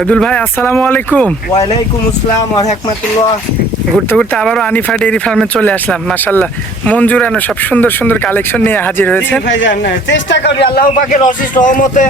আব্দুল ভাই আসসালামু আলাইকুম। ওয়ালাইকুম আসসালাম ওয়া রাহমাতুল্লাহ। ঘুরতে ঘুরতে আবারও আনিফা ডেইরি ফার্মে চলে আসলাম। মাশাআল্লাহ, মন জুড়ানো সব সুন্দর সুন্দর কালেকশন নিয়ে হাজির হয়েছেন। ভাইজান চেষ্টা করি আল্লাহ পাকের অশেষ রহমতে।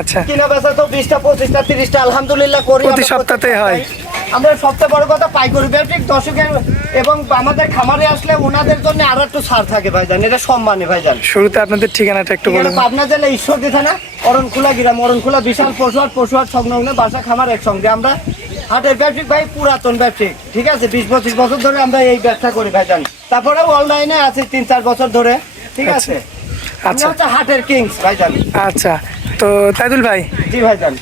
আচ্ছা, কিনা বেচা তো 20টা 25টা 30টা আলহামদুলিল্লাহ করি। প্রতি সপ্তাহে হয়। আমরা সবচেয়ে বড় কথা পাইকারি ব্যবসায়িক দর্শকের এবং আমাদের খামারে আসলে ওনাদের জন্য আরো একটু ছাড় থাকে ভাইজান, এটা সম্মানে ভাইজান। শুরুতে আপনাদের ঠিকানাটা একটু বলুন। পাবনা জেলা ঈশ্বরদী থানা অরণখোলা গ্রাম, অরণখোলা বিশাল পশুহাট সংলগ্ন বাসা খামার একসঙ্গে। আমরা হাটের ব্যবসায়িক ভাই, পুরাতন ব্যবসায়িক, ঠিক আছে। 20-25 বছর ধরে আমরা এই ব্যবসা করি ভাইজান। তারপরে অনলাইনে আছে 3-4 বছর ধরে, ঠিক আছে। আচ্ছা হচ্ছে হাটের কিংস ভাইজান। আচ্ছা, তো তাইদুল ভাই, জি ভাইজান,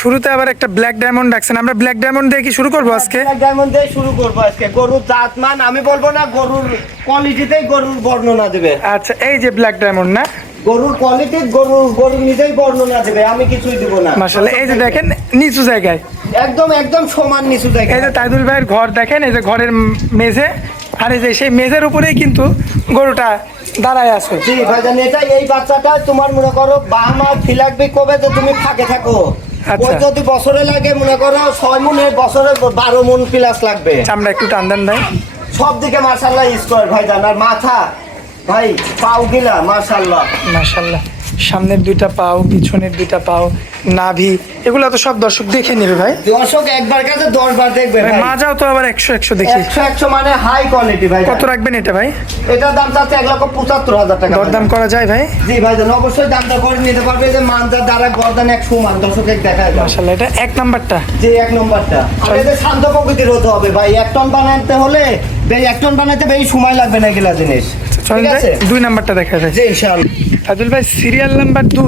শুরুতে আবার একটা ব্ল্যাক ডায়মন্ড রাখছেন। আমরা ব্ল্যাক ডায়মন্ড দিয়ে কি শুরু করবো আজকে? ডায়মন্ড দিয়ে শুরু করবো আজকে। গরুর জাতমান আমি বলবো না, গরুর কোয়ালিটিতেই গরুর বর্ণনা দেবে। আচ্ছা, এই যে ব্ল্যাক ডায়মন্ড না, গরুর কোয়ালিটি গরু নিজেই বর্ণনা দেবে, আমি কিছুই দিব না। মাশাআল্লাহ, এই যে দেখেন নিচু জায়গায়, একদম সমান নিচু জায়গায়। এই যে তাইদুল ভাইয়ের ঘর দেখেন, এই যে ঘরের মেঝে, আর এই যে সেই মেঝের উপরেই কিন্তু গরুটা দাঁড়ায় আছে। জি ভাইজান, এটা এই বাচ্চাটা তোমার মনে করো বাহামা ফিলাকবি কবে যে তুমি ফাঁকে থাকো। আচ্ছা। ওই যদি বছরে লাগে মনে করো 6 মনে, বছরে 12 মন প্লাস লাগবে। আমরা একটু টান দেন ভাই। সব দিকে মাশাআল্লাহ স্কোয়ার ভাইজান। আর মাথা ভাই পাও গিলা মাশাআল্লাহ। মাশাআল্লাহ, সামনের দুইটা পাও, পিছনের দুইটা পাও, নাভি, এগুলো তো সব দর্শক দেখে নেবে ভাই। দর্শক একবার কাছে 10 বার দেখবে ভাই। মাজাও তো আবার 100 দেখি। 100 মানে হাই কোয়ালিটি ভাই। কত রাখবেন এটা ভাই? এটার দাম চাচ্ছে 1,75,000 টাকা। দরদাম করা যায় ভাই? জি ভাইজান, অবশ্যই দামটা করে নিতে পারবে। যে মানজার দ্বারা গর্দান এক সমান দর্শকে দেখায়। মাশাআল্লাহ, এটা 1 নাম্বারটা। জি 1 নম্বরটা। আর এদের শান্ত প্রকৃতির হতে হবে ভাই। 1 টন বানাতে হলে 1 টন বানাইতে বেশি সময় লাগবে না এগুলা জিনিস। চলেন ঠিক আছে, 2 নাম্বারটা দেখা যায়। জি ইনশাআল্লাহ। আব্দুল ভাই, সিরিয়াল নাম্বার 2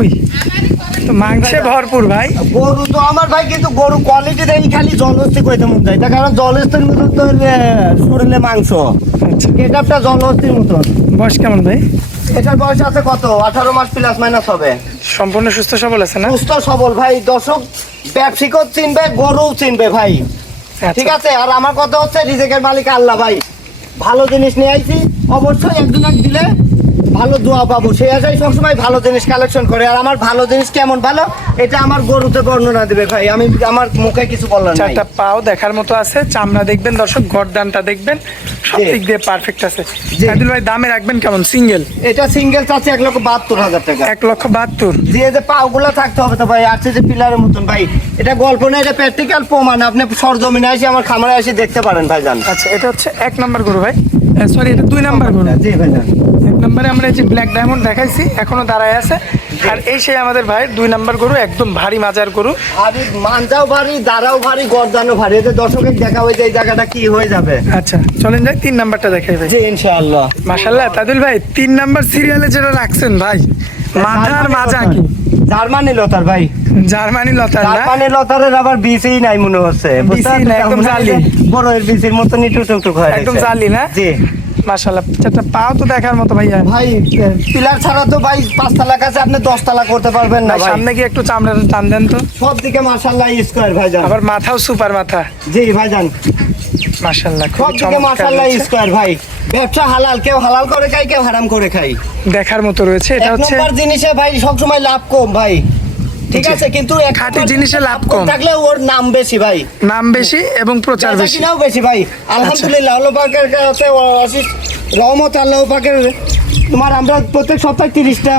তো মাংসে ভরপুর ভাই। গরু তো আমার ভাই, কিন্তু গরু কোয়ালিটি দেখি খালি জলহস্তি কইতে মন যায়। তার কারণ জলহস্তির মতো তো শরীরে মাংস, আচ্ছা, এটাটা জলহস্তির মতো। বয়স কেমন ভাই? এটার বয়স আছে কত? 18 মাস প্লাস মাইনাস হবে। সম্পূর্ণ সুস্থ সবল আছে না? সুস্থ সবল ভাই। দর্শক ব্যবসায়িকও চিনবে, গরুও চিনবে ভাই, আচ্ছা। ঠিক আছে। আর আমার কথা হচ্ছে রিজেকের মালিক আল্লাহ ভাই। ভালো জিনিস নিয়ে আইছি, অবশ্যই একজন দিলে ভালো দোয়া পাবো। সে আশাই সবসময় ভালো জিনিস কালেকশন করে। আর আমার ভালো জিনিস কেমন ভালো, এটা আমার গরুতে বর্ণনা দেবে ভাই। আমি আমার মুখে কিছু বললাম না। চারটা পাও দেখার মতো আছে, চামড়া দেখবেন দর্শক, গর্দানটা দেখবেন, সব দিক দিয়ে পারফেক্ট আছে। জি। আব্দুল ভাই, দামে রাখবেন কেমন? সিঙ্গেল এটা সিঙ্গেল চাচ্ছে 1,72,000 টাকা। 1,72,000। যে যে পাগুলো থাকতে হবে তো ভাই, আছে যে পিলারের মতন ভাই। এটা গল্প না, এটা প্র্যাকটিক্যাল প্রমাণ। আপনি সরজমিনে এসে আমার খামারে এসে দেখতে পারেন ভাইজান। আচ্ছা, এটা হচ্ছে 1 নাম্বার গরু ভাই, সরি এটা 2 নাম্বার গরু। জি ভাইজান, 1 নম্বরে আমরা এই যে ব্ল্যাক ডায়মন্ড দেখাইছি, এখনো দাঁড়ায় আছে। আর এই সেই আমাদের ভাই 2 নাম্বার গরু, একদম ভারী মাজার গরু। আর মানজাও ভারী, দাঁড়াও ভারী, গর্দানও ভারী। এতে দর্শকের দেখা হয়ে যায় এই জায়গাটা কি হয়ে যাবে। আচ্ছা, চলেন যাই 3 নাম্বারটা দেখাই ভাই। জি ইনশাআল্লাহ। মাশাআল্লাহ তাদুল ভাই, 3 নাম্বার সিরিয়ালে যেটা রাখছেন ভাই, মাথার মাজা কি? জার্মানি লতার ভাই। জার্মানি লতার না? জার্মানি লতারের আবার বিসি নাই মনে হচ্ছে। বিসি নাই, একদম জালি। বড় এর বিসির মতো নিটু টুকটুক হয় একদম জালি না? জি মাশাআল্লাহ, চারটা পাও তো দেখার মতো ভাইয়া। ভাই। পিলার ছাড়া তো ভাই 5 তলা কাছে আপনি 10 তলা করতে পারবেন না ভাই, ভাই। সামনে গিয়ে একটু চামড়াটা টান দেন তো। সব দিকে মাশাআল্লাহ স্কয়ার ভাইজান। আবার মাথাও সুপার মাথা। জি ভাইজান, মাশাআল্লাহ, সব খুব দিকে চমৎকার মাশাআল্লাহ হয়েছে। স্কয়ার ভাই। ব্যবসা হালাল, কেউ হালাল করে খায়, কেউ হারাম করে খায়। দেখার মতো রয়েছে। এটা 1 হচ্ছে নম্বর জিনিসে ভাই সবসময় লাভ কম ভাই, ঠিক জি। আছে। কিন্তু খাঁটি জিনিসে লাভ কম থাকলে ওর নাম বেশি ভাই, নাম বেশি এবং প্রচার বেচা বেশি। কিনাও বেশি ভাই। আলহামদুলিল্লাহ আল্লাহ পাকের কাছে অশেষ রহমত। আল্লাহ পাকের তোমার আমরা প্রত্যেক সপ্তাহে 30টা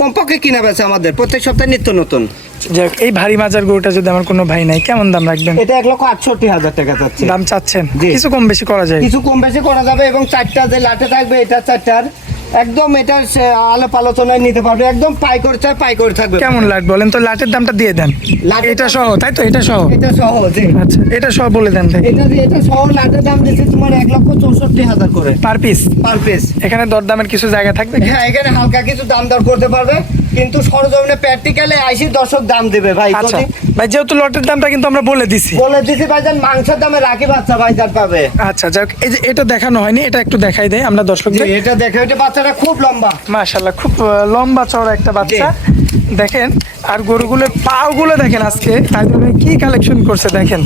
কমপক্ষে কিনা বেচা আমাদের, প্রত্যেক সপ্তাহে নিত্য নতুন। যাক, এই ভারী মাজার গরুটা যদি আমার কোনো ভাই নাই, কেমন দাম রাখবেন? এটা 1,68,000 টাকা চাচ্ছে। দাম চাচ্ছেন? জি। কিছু কম বেশি করা যায়? কিছু কম বেশি করা যাবে। এবং 4টা যে লাটে থাকবে, এটা 4টার একদম এটা আলাপ আলোচনায় নিতে পারবে। একদম পাইকারি থাকবে। কেমন লাট বলেন তো? লাটের দামটা দিয়ে দেন। লাটের এটা সহ, তাই তো? এটা সহ? এটা সহ জি। আচ্ছা, এটা সহ বলে দেন ভাই। এটা সহ লাটের দাম দিচ্ছে তোমার 1,64,000 করে পার পিস? Per piece. এখানে দরদামের কিছু জায়গা থাকবে কি? হ্যাঁ, এখানে হালকা কিছু দাম দর করতে পারবে, কিন্তু সরজমিনে প্র্যাকটিক্যালে আইসি দর্শক দাম দেবে ভাই। আচ্ছা যদি ভাই, যেহেতু লটের দামটা কিন্তু আমরা বলে দিছি, বলে দিছি ভাইজান, মাংসের দামে রাখি বাচ্চা ভাইজান পাবে। আচ্ছা যাক, এই যে এটা দেখানো হয়নি, এটা একটু দেখাই দেয় আমরা দর্শকদের। জি, এটা দেখে ওইটা বাচ্চাটা খুব লম্বা। মাশাআল্লাহ, খুব লম্বা চওড়া একটা বাচ্চা দেখেন। আর গরুগুলোর পাগুলো দেখেন, আজকে তাইদুল ভাই কি কালেকশন করছে দেখেন।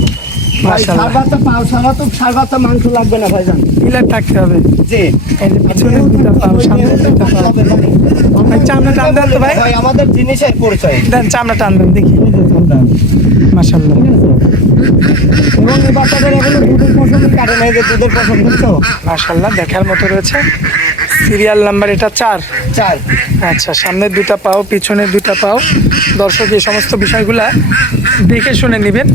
মাশাআল্লাহ, বাচ্চা পাও ছাড়া তো বাচ্চা মাংস লাগবে না ভাইজান। পিলার থাকতে হবে। জি, এই যে পিছনে দুটো পাও, সামনে দুটো পাও। ভাই চামড়া টান দেন তো ভাই। ভাই আমাদের জিনিসের পরিচয়। দেন চামড়া টান দেন দেখি। মাশাআল্লাহ। ঠিক আছে? এবং এই বাচ্চাদের এখনো দুধের পশমই কাটে নাই, যে দুধের পশম বুঝছো? মাশাআল্লাহ দেখার মতো রয়েছে। সিরিয়াল নাম্বার এটা 4। 4। আচ্ছা, সামনের দুটা পাও, পিছনের দুটা পাও। দর্শক এই সমস্ত বিষয়গুলা দেখে শুনে নেবেন।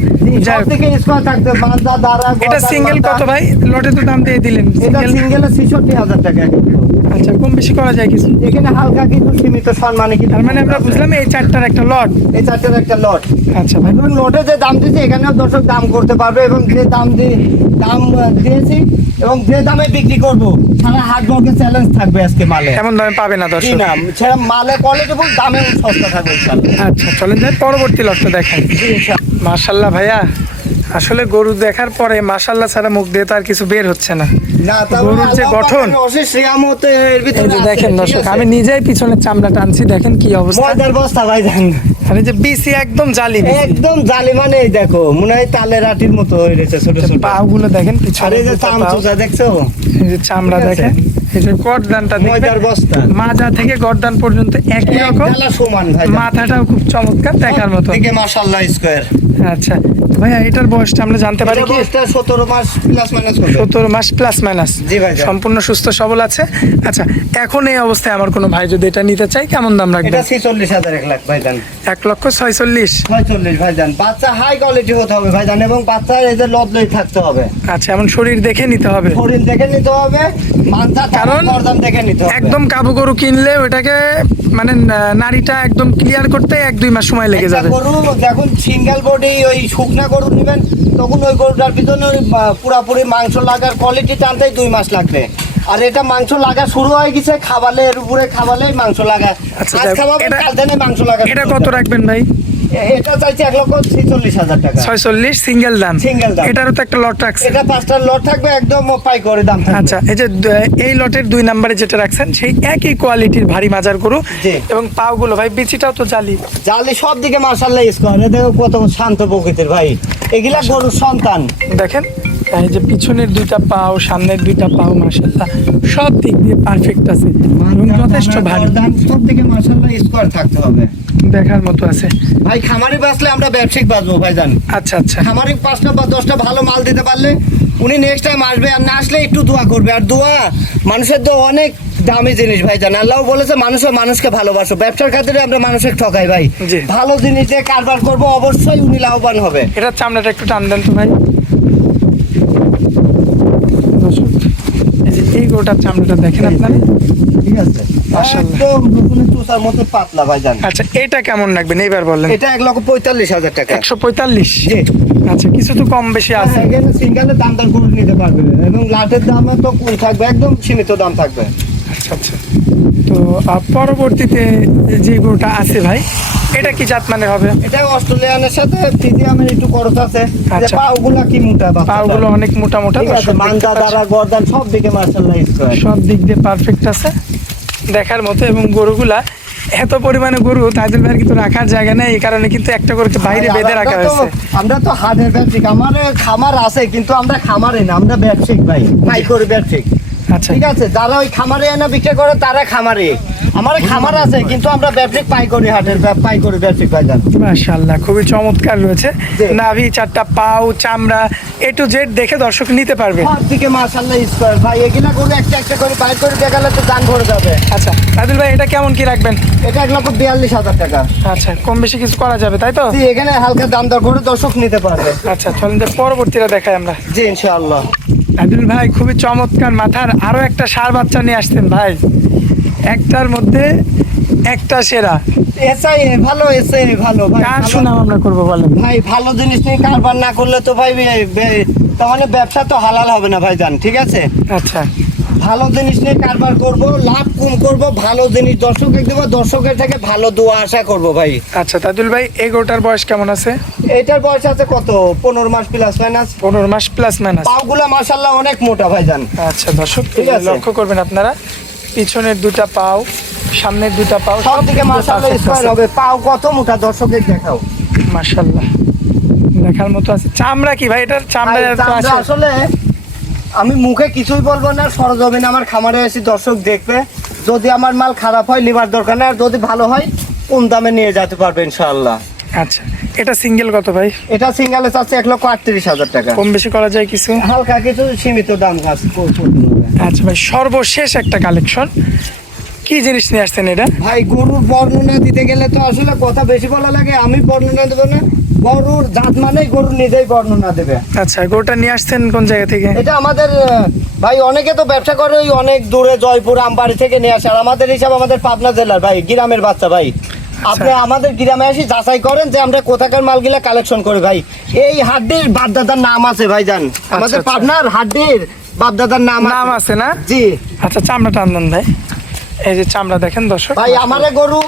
যাই সব হোক, থেকে স্কোয়ার থাকতে মালদা দ্বারা এটা সিঙ্গেল কত ভাই? লটে তো দাম দিয়ে দিলেন এটা সিঙ্গেল। সিঙ্গেলে 66,000 টাকা কিন্তু। আচ্ছা, কম বেশি করা যায় কিছু? এখানে হালকা কিছু সীমিত সম্মানে কিছু, তার মানে আমরা বুঝলাম এই 4টার একটা লট। এই 4টার একটা লট। আচ্ছা ভাই, এবং লটে যে দাম দিয়েছি এখানেও দর্শক দাম করতে পারবে, এবং যে দাম দিয়েছি এবং যে দামে বিক্রি করবো সারা হাট বর্গের চ্যালেঞ্জ থাকবে আজকে মালে। এমন দামে পাবে না জি দর্শক। না, সেটা মালে কোয়ালিটি এবং দামে সস্তা থাকবে ইনশাআল্লাহ। আচ্ছা, চলেন যাই পরবর্তী লটটা দেখাই। জি ইনশাআল্লাহ। মাশাআল্লাহ ভাইয়া, আসলে গরু দেখার পরে মাশাআল্লাহ ছাড়া মুখ দিয়ে তো আর কিছু বের হচ্ছে না। না, তবে গরুর যে আল্লাহ গঠন, পাকের অশেষ নিয়ামত এর ভিতরে এই যে আছে, দেখেন ঠিক দর্শক, আছে? আমি নিজেই পিছনের চামড়া টানছি, দেখেন কি অবস্থা। ময়দার বস্তা ভাই জান, আর এই যে বিসি একদম জালি বিসি। একদম জালি, মানে এই দেখো মনে হয় তালের আটির মতো হয়ে রয়েছে ছোট ছোট। পাও গুলো দেখেন আর পিছনে, এই যে চামচুচা দেখছো, এই যে চামড়া ঠিক আছে? দেখেন, এই যে গর্দানটা ময়দার দেখবেন, বস্তা মাজা থেকে গর্দান পর্যন্ত একই এক রকম। ডালা সমান ভাই। মাথাটাও খুব চমৎকার দেখার মতো। দিকে মাশাআল্লাহ স্কয়ার। আচ্ছা ভাইয়া, এটার বয়সটা আমরা জানতে পারি কি? 17 মাস প্লাস মাইনাস হবে। 17 মাস প্লাস মাইনাস। জি ভাইজান। সম্পূর্ণ সুস্থ সবল আছে। আচ্ছা, এখন এই অবস্থায় আমার কোনো ভাই যদি এটা নিতে চাই কেমন দাম রাখবেন? এটা 46,000 1 লাখ ভাইজান। 1,46,000। 45 ভাইজান। বাচ্চা হাই কোয়ালিটি হতে হবে ভাইজান, এবং বাচ্চার এই যে লদলই থাকতে হবে। আচ্ছা, এমন শরীর দেখে নিতে হবে। শরীর দেখে নিতে হবে, মানটা কারণ গর্দান দেখে নিতে হবে। একদম কাবু গরু কিনলে ওটাকে মানে নারীটা একদম ক্লিয়ার করতে 1-2 মাস সময় লেগে একটা যাবে। গরু যখন সিঙ্গেল বডি ওই শুকনা গরু নেবেন, তখন ওই গরুটার পিছনে ওই পুরাপুরি মাংস লাগার কোয়ালিটি টানতেই 2 মাস লাগবে। আর এটা মাংস লাগা শুরু হয়ে গেছে, খাবালে এর উপরে খাবালে মাংস লাগা। আচ্ছা, আজ যাক, খাওয়াবে এটা- কাল দিনে মাংস লাগা। এটা কত রাখবেন ভাই? এটা চাইছে 1,46,000 টাকা। 46 সিঙ্গেল দাম। Single দাম। এটারও তো একটা লট রাখছে। এটা 5টা লট থাকবে, একদম পাই করে দাম থাকবে। আচ্ছা, এই যে এই লটের 2 নম্বরে যেটা রাখছেন সেই একই কোয়ালিটির ভারী মাজার গরু। জি। এবং পাওগুলো ভাই বিচিটাও তো জালি। জালি সব দিকে মাশাআল্লাহ স্কোয়ার। দেখো কত শান্ত প্রকৃতির ভাই, এগুলা গরুর সন্তান। দেখেন এই যে পিছনের 2টা পাও, সামনের 2টা পাও মাশাআল্লাহ সব দিক দিয়ে পারফেক্ট আছে এবং যথেষ্ট ভারী, গর্দান সব দিকে মাশাআল্লাহ স্কোয়ার থাকতে হবে। দেখার মতো আছে। ভাই খামারি বাঁচলে আমরা ব্যবসায়িক বাঁচবো ভাইজান। আচ্ছা আচ্ছা, খামারি 5টা বা 10টা ভালো মাল দিতে পারলে উনি নেক্সট টাইম আসবে, আর না আসলে একটু দোয়া করবে। আর দোয়া মানুষের তো অনেক দামি জিনিস ভাইজান। আল্লাহ বলেছে মানুষকে ভালোবাসো। ব্যবসার খাতিরে আমরা মানুষকে ঠকাই ভাই। জি। ভালো জিনিস দিয়ে কারবার করবো, অবশ্যই উনি লাভবান হবে। এটার চামড়াটা একটু টান দেন তো ভাই। দর্শক, এই যে এই গরুটার চামড়াটা দেখেন আপনারা। ঠিক আছে, মাশাআল্লাহ। একদম রসুনের চুষার মতো পাতলা ভাইজান। আচ্ছা, এটা কেমন রাখবেন এইবার বললেন? এটা 1,45,000 টাকা। 145। জি। আচ্ছা, কিছু তো কম বেশি আছে। হ্যাঁ, এখানে সিঙ্গেলের দাম দর করে নিতে পারবে, এবং লাটের দামও তো কম থাকবে, একদম সীমিত দাম থাকবে। আচ্ছা আচ্ছা, তো পরবর্তীতে যে গরুটা আছে ভাই, এটা কি জাত মানে হবে? এটা অস্ট্রেলিয়ানের সাথে ফিজিয়ামের একটু খরচ আছে। আচ্ছা। পাগুলা কি মোটা বাচ্চাটার। পাগুলো অনেক মোটা মোটা, ঠিক আছে, দর্শক দেখতে মান্দা পাচ্ছেন। দ্বারা গর্দান সব দিকে মাশাআল্লাহ স্কয়ার। সব দিক দিয়ে পারফেক্ট আছে দেখার মতো। এবং গরুগুলা এত পরিমাণে গরু তাদের ভাইয়ের কিন্তু রাখার জায়গা নেই, এই কারণে কিন্তু একটা করে বাইরে বেঁধে রাখা হয়েছে। আমরা তো হাটের ব্যবসায়িক, আমাদের খামার আছে কিন্তু আমরা খামারে না, আমরা ব্যবসায়িক ভাই, পাইকারি ব্যবসায়িক। আচ্ছা, ঠিক আছে, যারা ওই খামারে এনে বিক্রি করে তারা খামারে, আমার খামার আছে কিন্তু আমরা ব্যবসায়িক পাইকারি হাটের পাইকারি ব্যবসায়িক ভাইজান। মাশাআল্লাহ খুবই চমৎকার রয়েছে। জি। নাভি, 4টা পাও, চামড়া A to Z দেখে দর্শক নিতে পারবে। সব দিকে মাশাআল্লাহ স্কয়ার ভাই, এগুলা গরু একটা করে বাইর করে দেখালে তো দান ভরে যাবে। আচ্ছা আদিল ভাই, এটা কেমন কি রাখবেন? এটা 1,42,000 টাকা। আচ্ছা, কম বেশি কিছু করা যাবে তাই তো? জি, এখানে হালকা দাম দর করে দর্শক নিতে পারবে। আচ্ছা, চলেন যে পরবর্তীটা দেখাই আমরা। জি ইনশাআল্লাহ। আদিল ভাই, খুবই চমৎকার মাথার আরো একটা ষাঁড় বাচ্চা নিয়ে আসতেন ভাই, একটার মধ্যে একটা সেরা। এসআই ভালো, এসআই ভালো ভাই। কার ভালো- সুনাম আমরা করবো বলেন? ভাই ভালো জিনিস নিয়ে কারবার না করলে তো ভাই তাহলে ব্যবসা তো হালাল হবে না ভাইজান। ঠিক আছে, আচ্ছা, ভালো জিনিস নিয়ে কারবার করব, লাভ কম করব, ভালো জিনিস দর্শকের দেবো, দর্শকের থেকে ভালো দোয়া আশা করব ভাই। আচ্ছা তাদুল ভাই, এই গরুটার বয়স কেমন আছে? এটার বয়স আছে কত, 15 মাস প্লাস মাইনাস। 15 মাস প্লাস মাইনাস। পাগুলা মাশাআল্লাহ অনেক মোটা ভাইজান। আচ্ছা দর্শক, ঠিক আছে। লক্ষ্য করবেন আপনারা, পিছনের 2টা পাও, সামনের 2টা পাও, সব দিকে মাশাআল্লাহ স্কয়ার হবে। পাও কত মোটা দর্শকের দেখাও। মাশাআল্লাহ দেখার মতো আছে। চামড়া কি ভাই এটার? চামড়া ভাই, তো আছে। আসলে আমি মুখে কিছুই বলবো না, সরজমিনে আমার খামারে এসে দর্শক দেখবে। যদি আমার মাল খারাপ হয় নেবার দরকার নেই, আর যদি ভালো হয় কম দামে নিয়ে যেতে পারবে ইনশাআল্লাহ। আচ্ছা, এটা সিঙ্গেল কত ভাই? এটা সিঙ্গেলে চাচ্ছে 1,38,000 টাকা। কম বেশি করা যায় কিছু? হালকা কিছু সীমিত দাম আছে। আচ্ছা ভাই, সর্বশেষ একটা কালেকশন, কি জিনিস নিয়ে আসছেন এটা? ভাই গরুর বর্ণনা দিতে গেলে তো আসলে কথা বেশি বলা লাগে, আমি বর্ণনা দেবো না, গরুর জাত মানেই গরু নিজেই বর্ণনা দেবে। আচ্ছা, গরুটা নিয়ে আসছেন কোন জায়গা থেকে? এটা আমাদের ভাই অনেকে তো ব্যবসা করে ওই অনেক দূরে জয়পুর আমবাড়ি থেকে নিয়ে আসে, আর আমাদের হিসাব আমাদের পাবনা জেলার ভাই, গ্রামের বাচ্চা ভাই। আপনি আমাদের গ্রামে এসে যাচাই করেন যে আমরা কোথাকার মালগুলা কালেকশন করি ভাই। এই হাড্ডির বাপদাদার নাম আছে ভাই, জান আমাদের আচ্ছা। পাবনার হাড্ডির বাপদাদার নাম নাম আছে না? জি আচ্ছা, চামড়া টান ভাই, এই যে চামড়া দেখেন দর্শক। ভাই, আমারে গরু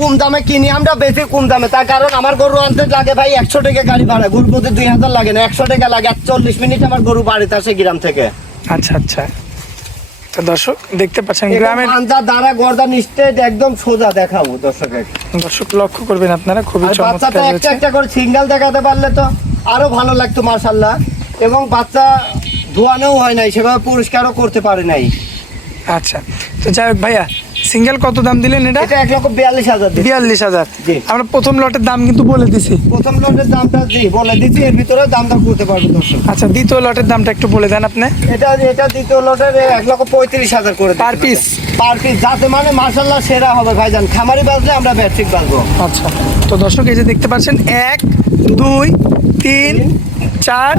কম দামে কিনি আমরা, বেশি কম দামে, তার কারণ আমার গরু আনতে লাগে ভাই 100 টাকা গাড়ি ভাড়া, গরু প্রতি 2000 লাগে না, 100 টাকা লাগে। 40 মিনিট আমার গরু বাড়িতে আসে গ্রাম থেকে। আচ্ছা আচ্ছা, তো দর্শক দেখতে পাচ্ছেন গ্রামের, পাঞ্জা দ্বারা গর্দা নিস্টেট একদম সোজা দেখাবো দর্শকের। দর্শক লক্ষ্য করবেন আপনারা, খুবই আর বাচ্চাটা চমৎকার একটা হয়েছে। একটা করে সিঙ্গেল দেখাতে পারলে তো আরো ভালো লাগতো মাশাআল্লাহ। এবং বাচ্চা ধোয়ানোও হয় নাই, সেভাবে পরিষ্কারও করতে পারে নাই। আচ্ছা, তো যাই হোক ভাইয়া, সিঙ্গেল কত দাম দিলেন এটা? এটা 1,42,000 দিই। 42,000। জি। আমরা প্রথম লটের দাম কিন্তু বলে দিছি। প্রথম লটের দামটা জি বলে দিচ্ছি, এর ভিতরে দামটা করতে পারবে দর্শক। আচ্ছা, দ্বিতীয় লটের দামটা একটু বলে দেন আপনি। এটা দ্বিতীয় লটের 1,35,000 করে পার পিস? পার পিস, যাতে মানে মাশাআল্লাহ সেরা হবে ভাইজান। খামারি বাজলে আমরা ব্যাট্রিক বাজবো। আচ্ছা, তো দর্শক এই যে দেখতে পাচ্ছেন 1 2 3 4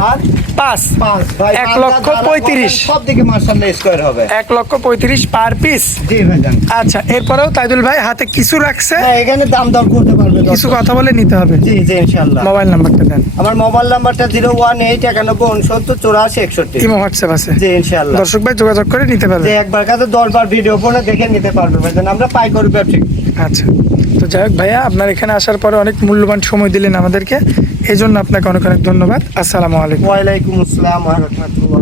5 পাঁচ ভাই, 1,35,000 সব দিকে মাশাআল্লাহ স্কয়ার হবে। 1,35,000 পার পিস। জি ভাইজান। আচ্ছা, এরপরেও তাইদুল ভাই হাতে কিছু রাখছে, হ্যাঁ, এখানে দাম দর করতে পারবে কিছু দর্শক। কথা বলে নিতে হবে। জি জি ইনশাআল্লাহ। মোবাইল নাম্বারটা দেন। আমার মোবাইল নাম্বারটা 01891698461। ইমো হোয়াটসঅ্যাপ আছে? জি ইনশাআল্লাহ। দর্শক ভাই যোগাযোগ করে নিতে পারবে। যে একবার কাছে 10 বার ভিডিও ফোনে দেখে নিতে পারবে ভাইজান, আমরা পাইকারি ব্যবসায়ী। আচ্ছা, তো যাই হোক ভাইয়া, আপনার এখানে আসার পরে অনেক মূল্যবান সময় দিলেন আমাদেরকে, এই জন্য আপনাকে অনেক অনেক ধন্যবাদ। আসসালামু আলাইকুম। ওয়ালাইকুম আসসালাম ওয়া রাহমাতুল্লাহ।